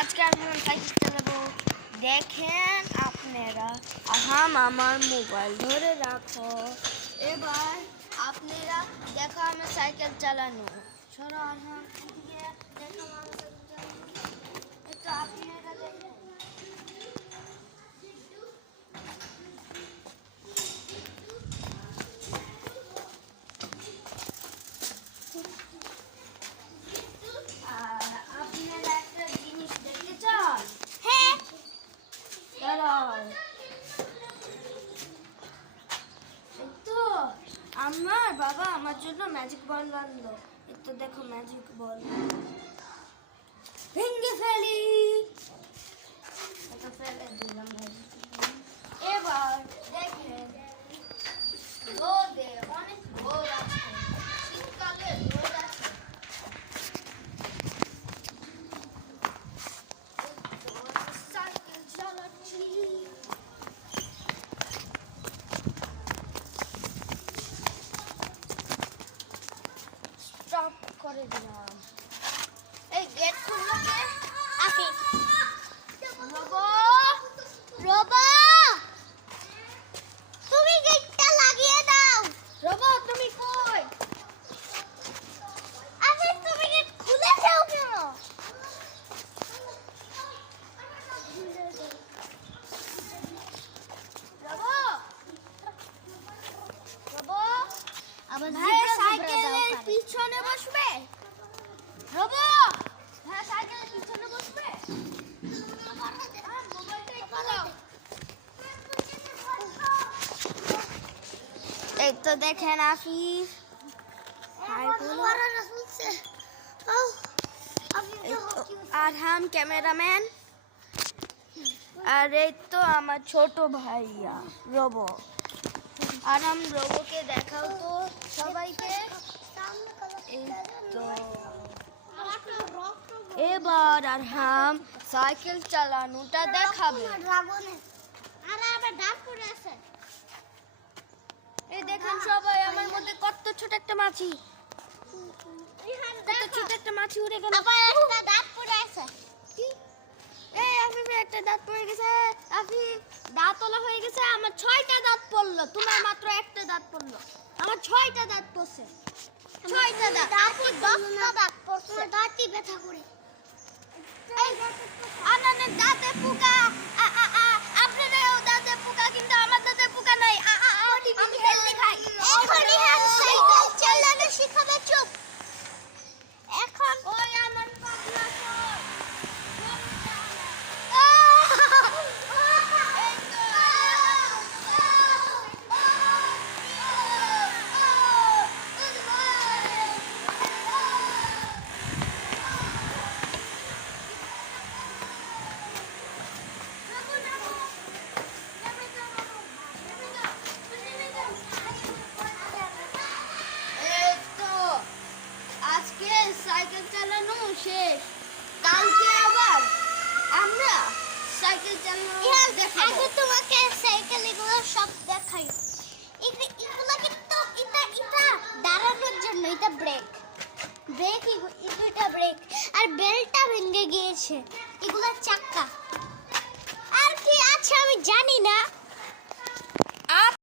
আজকে আমি সাইকেল চালাবো। দেখেন আপনারা, আমার মোবাইল ধরে রাখো। এবার আপনারা দেখো আমার সাইকেল চালানো। সরো দেখো আমার সাইকেল চালানো। একটু আপনারা দেখেন। আপনারা একটা জিনিস দেখতে চান? হ্যাঁ, তো আমার বাবা আমার জন্য ম্যাজিক বল আনলো। একটু দেখো ম্যাজিক বল ভেঙে ফেলি। এটা ফেলে দিলাম। এবার দেখেন রোদে অনেক রোদ আছে, শীতকালে রোদ আছে। সাইকেল চালাচ্ছি। স্টপ করে দিলাম। এই গেট খুললো কে? আসি। রোবো, রোবো, তুমি গেটটা লাগিয়ে দাও। রোবো, তুমি কই? আসি, তুমি গেট খুলে দাও কেন? রোবো, রোবো, ভাই সাইকেলের পিছনে বসবে। রোবো, ভাই সাইকেলের পিছনে বসবে। এই তো দেখেন আফিফ, আর হাম ক্যামেরাম্যান, আর এই তো আমার ছোট ভাইয়া রোবো। আর हम রোবোকে দেখাও তো সবাইকে। এই তো এবার আর হাম সাইকেল চালানোটা দেখাবে। এই দেখেন সবাই, আমার মধ্যে কত ছোট একটা মাছি, কত ছোট একটা মাছি উড়ে গেল। এই আফিফের একটা দাঁত পড়ে গেছে। আফিফ, দাঁত ওলা হয়ে গেছে। আমার 6টা দাঁত পড়লো, তোমার মাত্র একটা দাঁত পড়লো। আমার 6টা দাঁত পড়ছে, 6টা দাঁত। আপু 10টা দাঁত পড়ছে। দাঁতই ব্যথা করে। এই আনানের দাঁতে পোকা। আপনাদেরও দাঁতে পোকা, কিন্তু আমার দাঁতে পোকা নাই। আমি হেলদি খাই। এখনই সাইকেল চালানো শিখাবে। চুপ। এখন ওই আমার পাগলা কই? আজকে সাইকেল চালানো শেষ। কালকে আবার আমরা সাইকেল চালানো দেখাবো। আগে তোমাকে সাইকেল এগুলো সব দেখাই। এগুলো কিন্তু এটা দাঁড়ানোর জন্য। এটা ব্রেক, এটা ব্রেক। আর বেলটা ভেঙে গিয়েছে। এগুলো চাক্কা। আর কি আছে আমি জানি না।